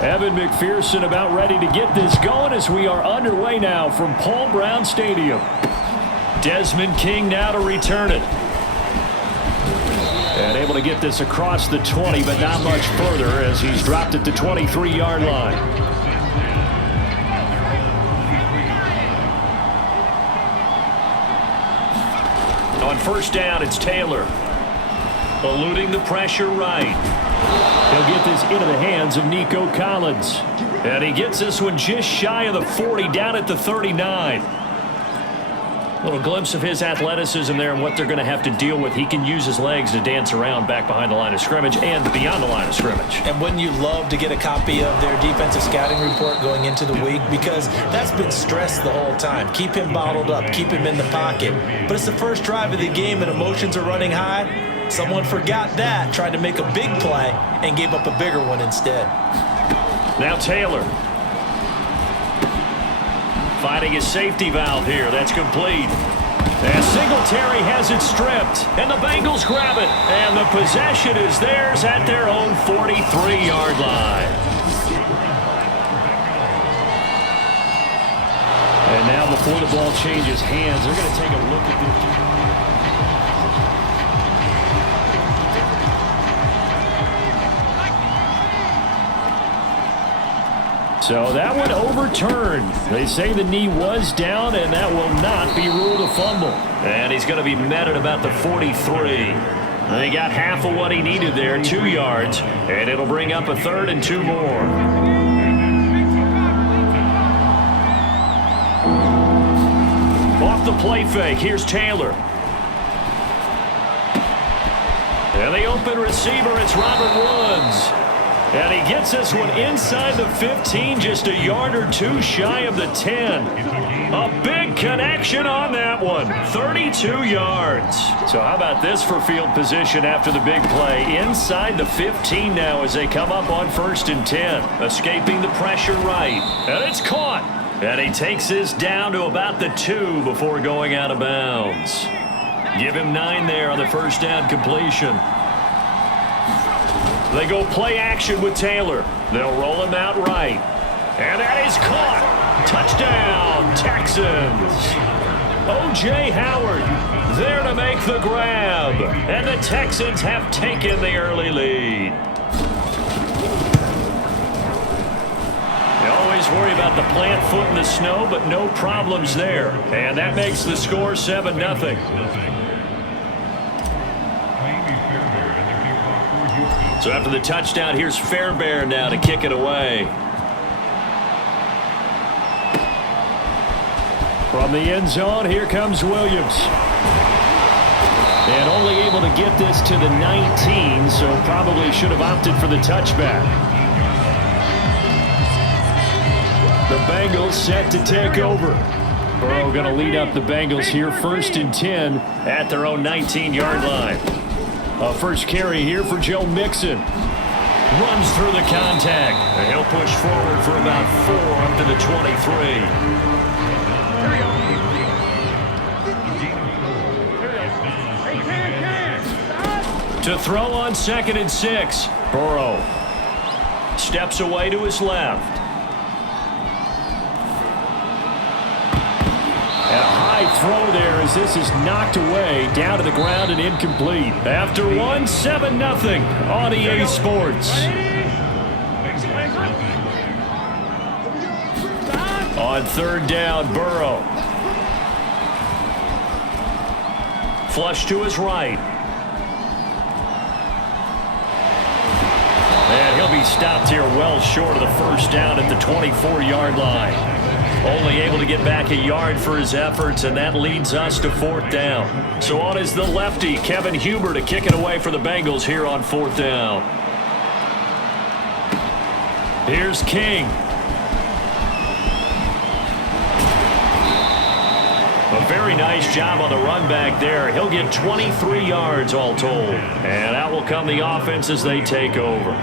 Evan McPherson about ready to get this going as we are underway now from Paul Brown Stadium. Desmond King now to return it. And able to get this across the 20, but not much further as he's dropped it to 23-yard line. On first down, it's Taylor. Eluding the pressure right. He'll get this into the hands of Nico Collins. And he gets this one just shy of the 40, down at the 39. A little glimpse of his athleticism there and what they're going to have to deal with. He can use his legs to dance around back behind the line of scrimmage and beyond the line of scrimmage. And wouldn't you love to get a copy of their defensive scouting report going into the week? Because that's been stressed the whole time. Keep him bottled up. Keep him in the pocket. But it's the first drive of the game and emotions are running high. Someone forgot that, tried to make a big play, and gave up a bigger one instead. Now Taylor. Finding his safety valve here. That's complete. And Singletary has it stripped. And the Bengals grab it. And the possession is theirs at their own 43-yard line. And now before the ball changes hands, they're going to take a look at this. So that one overturned. They say the knee was down, and that will not be ruled a fumble. And he's going to be met at about the 43. And he got half of what he needed there, 2 yards, and it'll bring up a 3rd and 2 more. Off the play fake, here's Taylor. And the open receiver, it's Robert Woods. And he gets this one inside the 15, just a yard or two shy of the 10. A big connection on that one, 32 yards. So how about this for field position after the big play? Inside the 15 now as they come up on 1st and 10. Escaping the pressure right. And it's caught. And he takes this down to about the 2 before going out of bounds. Give him 9 there on the first down completion. They go play action with Taylor. They'll roll him out right. And that is caught. Touchdown, Texans. O.J. Howard there to make the grab. And the Texans have taken the early lead. You always worry about the plant foot in the snow, but no problems there. And that makes the score 7-0. So after the touchdown, here's Fairbairn now to kick it away. From the end zone, here comes Williams. And only able to get this to the 19, so probably should have opted for the touchback. The Bengals set to take over. Burrow going to lead up the Bengals here, 1st and 10 at their own 19-yard line. First carry here for Joe Mixon. Runs through the contact. And he'll push forward for about 4 up to the 23. To throw on 2nd and 6. Burrow steps away to his left. And a high throw there as this is knocked away, down to the ground and incomplete. After 1, 7-0 on EA Sports. On 3rd down, Burrow. Flush to his right. And he'll be stopped here well short of the first down at the 24-yard line. Only able to get back a yard for his efforts, and that leads us to 4th down. So on is the lefty, Kevin Huber, to kick it away for the Bengals here on 4th down. Here's King. A very nice job on the run back there. He'll get 23 yards all told. And out will come the offense as they take over.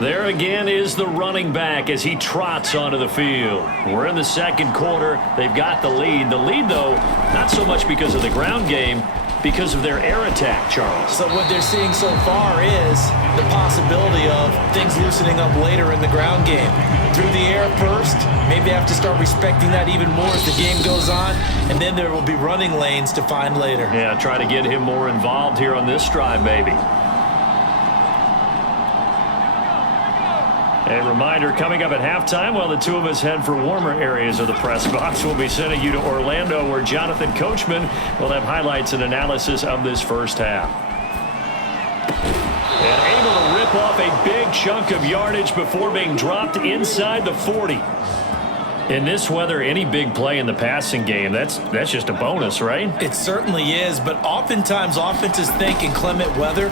There again is the running back as he trots onto the field. We're in the 2nd quarter. They've got the lead. The lead, though, not so much because of the ground game, because of their air attack, Charles. So what they're seeing so far is the possibility of things loosening up later in the ground game. Through the air first, maybe have to start respecting that even more as the game goes on, and then there will be running lanes to find later. Yeah, try to get him more involved here on this drive, maybe. A reminder, coming up at halftime, while the two of us head for warmer areas of the press box, we'll be sending you to Orlando, where Jonathan Coachman will have highlights and analysis of this first half. And able to rip off a big chunk of yardage before being dropped inside the 40. In this weather, any big play in the passing game, that's just a bonus, right? It certainly is, but oftentimes offenses think in clement weather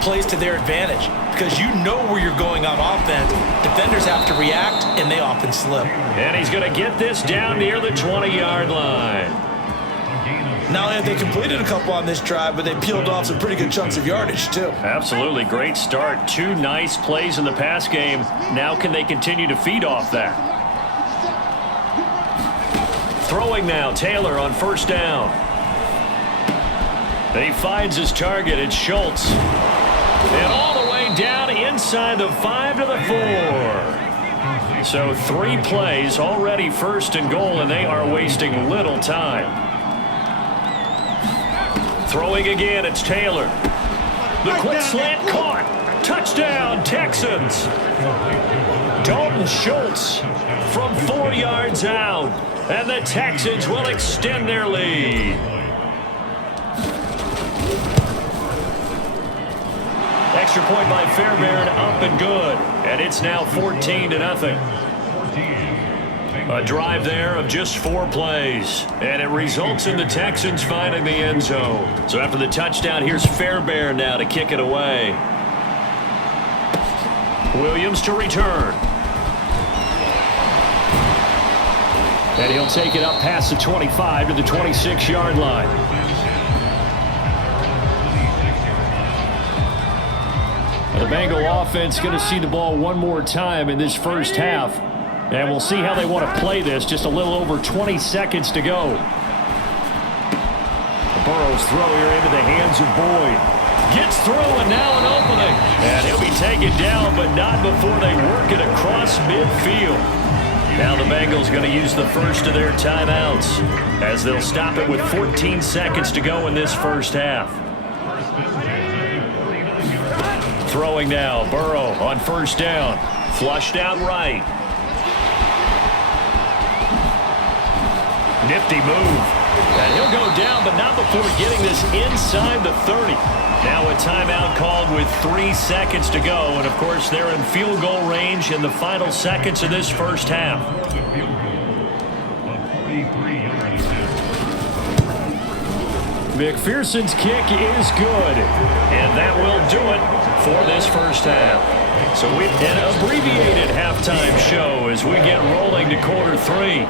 plays to their advantage because you know where you're going on offense. Defenders have to react, and they often slip. And he's going to get this down near the 20-yard line. Not only have they completed a couple on this drive, but they peeled off some pretty good chunks of yardage, too. Absolutely. Great start. Two nice plays in the pass game. Now can they continue to feed off that? Throwing now, Taylor on first down. And he finds his target. It's Schultz. And all the way down inside the 5 to the 4. So 3 plays, already first and goal, and they are wasting little time. Throwing again, it's Taylor. The quick slant caught. Touchdown, Texans. Dalton Schultz from 4 yards out. And the Texans will extend their lead. Extra point by Fairbairn, up and good. And it's now 14-0. A drive there of just 4 plays. And it results in the Texans finding the end zone. So after the touchdown, here's Fairbairn now to kick it away. Williams to return. And he'll take it up past the 25 to the 26-yard line. The Bengal offense going to see the ball one more time in this first half. And we'll see how they want to play this. Just a little over 20 seconds to go. Burrow's throw here into the hands of Boyd. Gets through and now an opening. And he'll be taken down, but not before they work it across midfield. Now the Bengals going to use the first of their timeouts as they'll stop it with 14 seconds to go in this first half. Throwing now, Burrow on first down. Flushed out right. Nifty move. And he'll go down, but not before getting this inside the 30. Now a timeout called with 3 seconds to go. And, of course, they're in field goal range in the final seconds of this first half. McPherson's kick is good. And that will do it for this first half. So we've an abbreviated halftime show as we get rolling to quarter 3.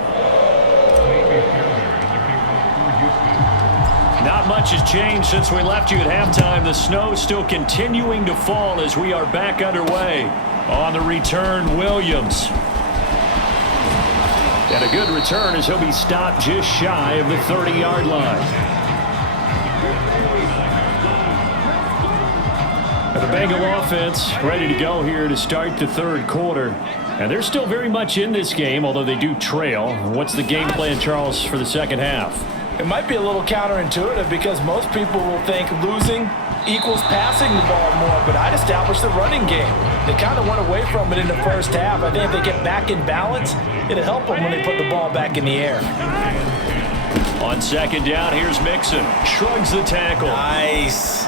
Not much has changed since we left you at halftime. The snow still continuing to fall as we are back underway. On the return, Williams. And a good return as he'll be stopped just shy of the 30-yard line. The Bengal offense ready to go here to start the third quarter. And they're still very much in this game, although they do trail. What's the game plan, Charles, for the second half? It might be a little counterintuitive because most people will think losing equals passing the ball more, but I'd establish the running game. They kind of went away from it in the first half. I think if they get back in balance, it'll help them when they put the ball back in the air. On second down, here's Mixon. Shrugs the tackle. Nice.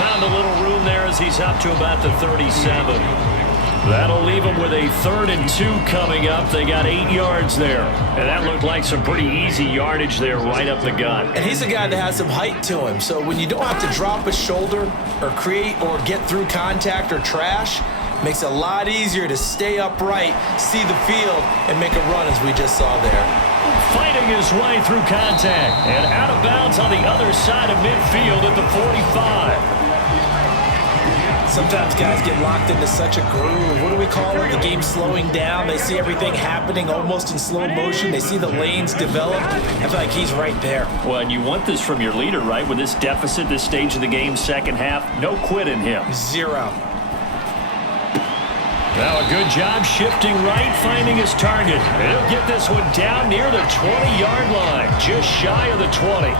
Found a little room there as he's up to about the 37. That'll leave them with a 3rd and 2 coming up. They got 8 yards there. And that looked like some pretty easy yardage there right up the gut. And he's a guy that has some height to him. So when you don't have to drop a shoulder or create or get through contact or trash, makes it a lot easier to stay upright, see the field, and make a run as we just saw there. Fighting his way through contact. And out of bounds on the other side of midfield at the 45. Sometimes guys get locked into such a groove. What do we call it? The game slowing down. They see everything happening almost in slow motion. They see the lanes develop. I feel like he's right there. Well, and you want this from your leader, right? With this deficit, this stage of the game, second half, no quit in him. Zero. Now a good job shifting right, finding his target. He'll get this one down near the 20-yard line, just shy of the 20.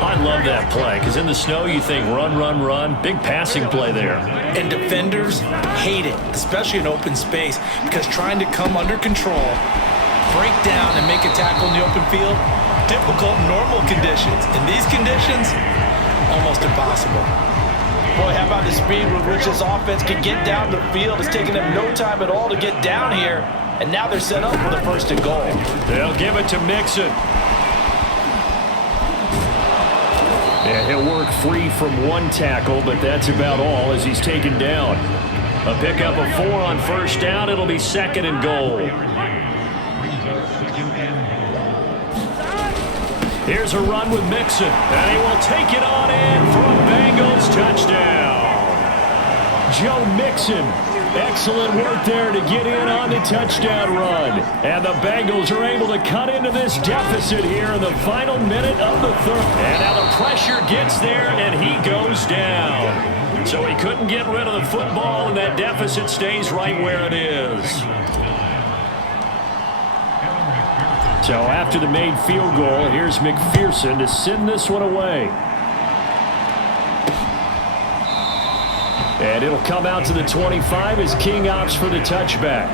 I love that play, because in the snow you think run, run, run. Big passing play there. And defenders hate it, especially in open space, because trying to come under control, break down, and make a tackle in the open field, difficult in normal conditions. In these conditions, almost impossible. Boy, how about the speed with which this offense can get down the field? It's taking them no time at all to get down here, and now they're set up with a 1st and goal. They'll give it to Mixon. Yeah, he'll work free from one tackle, but that's about all as he's taken down. A pickup of 4 on 1st down. It'll be 2nd and goal. Here's a run with Mixon, and he will take it on in for a Bengals touchdown. Joe Mixon, excellent work there to get in on the touchdown run. And the Bengals are able to cut into this deficit here in the final minute of the 3rd. And now the pressure gets there, and he goes down. So he couldn't get rid of the football, and that deficit stays right where it is. So after the made field goal, here's McPherson to send this one away. And it'll come out to the 25 as King opts for the touchback.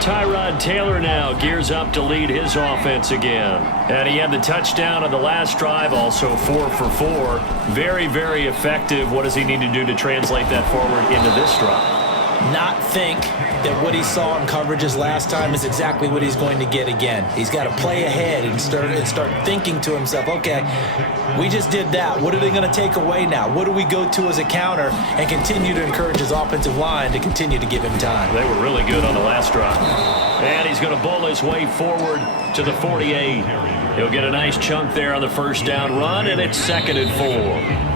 Tyrod Taylor now gears up to lead his offense again. And he had the touchdown on the last drive, also 4 for 4. Very, very effective. What does he need to do to translate that forward into this drive? Not think that what he saw in coverages last time is exactly what he's going to get again. He's got to play ahead and start thinking to himself, okay, we just did that. What are they going to take away now? What do we go to as a counter? And continue to encourage his offensive line to continue to give him time. They were really good on the last drive. And he's going to bowl his way forward to the 48. He'll get a nice chunk there on the 1st down run, and it's 2nd and 4.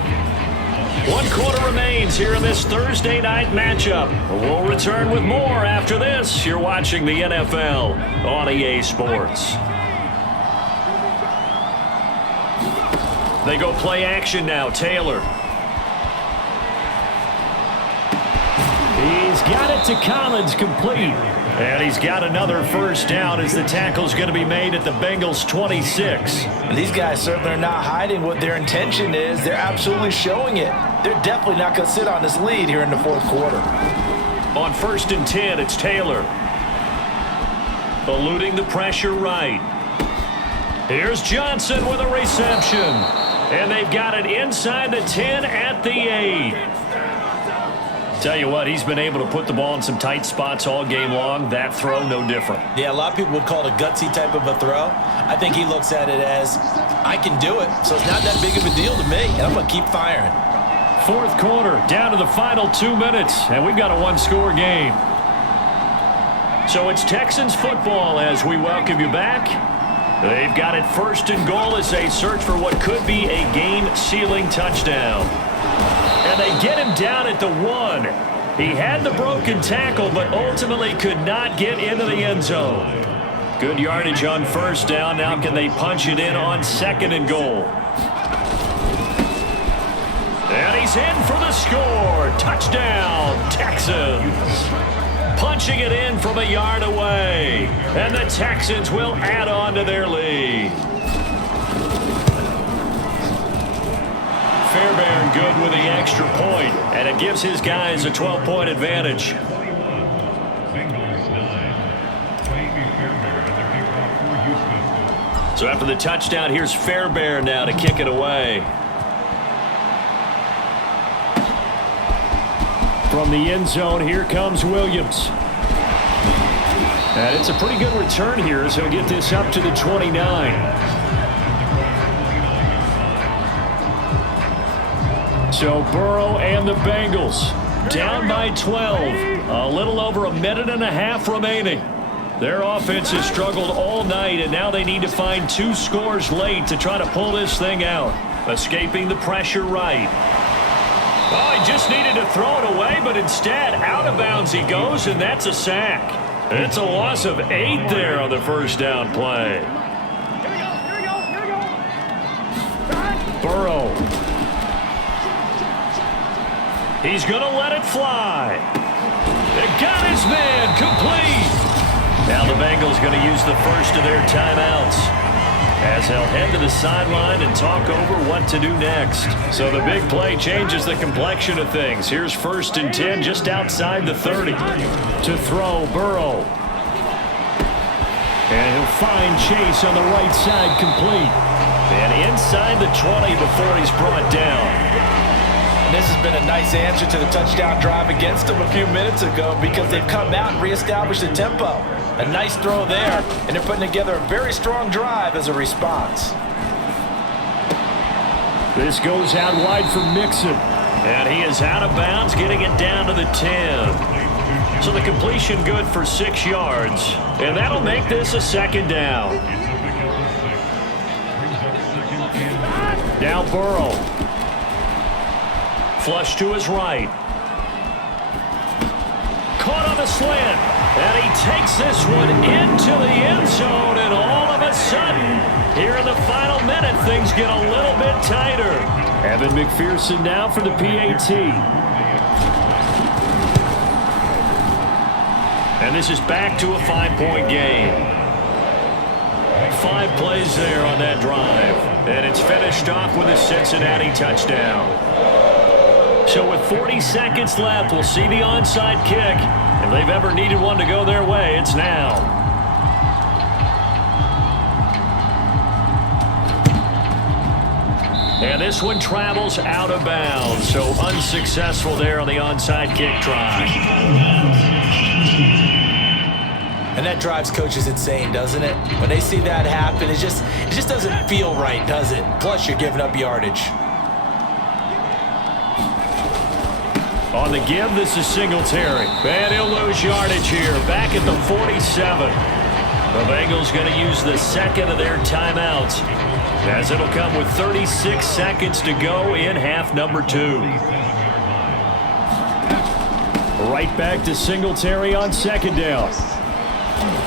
1 quarter remains here in this Thursday night matchup. We'll return with more after this. You're watching the NFL on EA Sports. They go play action now. Taylor. He's got it to Collins, complete. And he's got another 1st down as the tackle's going to be made at the Bengals 26. These guys certainly are not hiding what their intention is. They're absolutely showing it. They're definitely not going to sit on this lead here in the 4th quarter. On 1st and 10, it's Taylor. Eluding the pressure right. Here's Johnson with a reception. And they've got it inside the 10 at the 8. Tell you what, he's been able to put the ball in some tight spots all game long. That throw, no different. Yeah, a lot of people would call it a gutsy type of a throw. I think he looks at it as, I can do it, so it's not that big of a deal to me, and I'm going to keep firing. 4th quarter, down to the final 2 minutes, and we've got a 1-score game. So it's Texans football as we welcome you back. They've got it 1st and goal as they search for what could be a game-sealing touchdown. And they get him down at the 1. He had the broken tackle, but ultimately could not get into the end zone. Good yardage on 1st down. Now can they punch it in on 2nd and goal? And he's in for the score. Touchdown, Texans. Punching it in from a yard away. And the Texans will add on to their lead. Fairbairn good with the extra point, and it gives his guys a 12-point advantage. So after the touchdown, here's Fairbairn now to kick it away. From the end zone, here comes Williams. And it's a pretty good return here as he'll get this up to the 29. So Burrow and the Bengals down by 12. A little over a minute and a half remaining. Their offense has struggled all night, and now they need to find 2 scores late to try to pull this thing out. Escaping the pressure right. Oh, he just needed to throw it away, but instead, out of bounds he goes, and that's a sack. It's a loss of 8 there on the first down play. Here we go. Burrow. He's going to let it fly. It got his man complete. Now the Bengals going to use the first of their timeouts, as they'll head to the sideline and talk over what to do next. So the big play changes the complexion of things. Here's 1st and 10 just outside the 30. To throw, Burrow. And he'll find Chase on the right side, complete. And inside the 20 before he's brought down. This has been a nice answer to the touchdown drive against them a few minutes ago, because they've come out and reestablished the tempo. A nice throw there, and they're putting together a very strong drive as a response. This goes out wide for Mixon. And he is out of bounds, getting it down to the 10. So the completion good for 6 yards. And that'll make this a 2nd down. Now Burrow. Flush to his right. Caught on the slant. And he takes this one into the end zone. And all of a sudden, here in the final minute, things get a little bit tighter. Evan McPherson now for the PAT. And this is back to a 5-point game. 5 plays there on that drive. And it's finished off with a Cincinnati touchdown. So with 40 seconds left, we'll see the onside kick. If they've ever needed one to go their way, it's now. And this one travels out of bounds. So unsuccessful there on the onside kick try. And that drives coaches insane, doesn't it? When they see that happen, it just doesn't feel right, does it? Plus, you're giving up yardage. On the give, this is Singletary. And he'll lose yardage here, back at the 47. The Bengals going to use the 2nd of their timeouts, as it'll come with 36 seconds to go in half number 2. Right back to Singletary on 2nd down.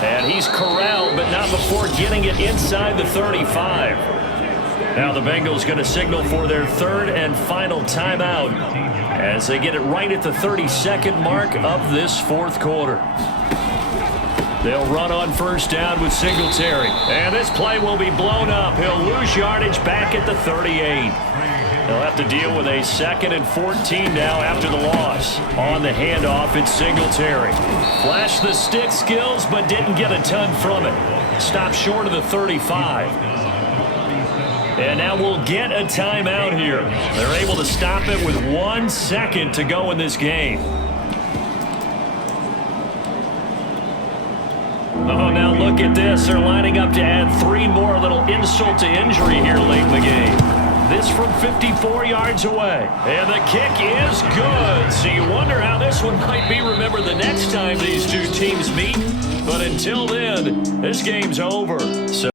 And he's corralled, but not before getting it inside the 35. Now the Bengals going to signal for their 3rd and final timeout, as they get it right at the 32nd mark of this 4th quarter. They'll run on 1st down with Singletary. And this play will be blown up. He'll lose yardage back at the 38. They'll have to deal with a 2nd and 14 now after the loss. On the handoff, it's Singletary. Flashed the stick skills, but didn't get a ton from it. Stopped short of the 35. And now we'll get a timeout here. They're able to stop it with 1 second to go in this game. Oh, now look at this. They're lining up to add 3 more. A little insult to injury here late in the game. This from 54 yards away. And the kick is good. So you wonder how this one might be remembered the next time these two teams meet. But until then, this game's over. So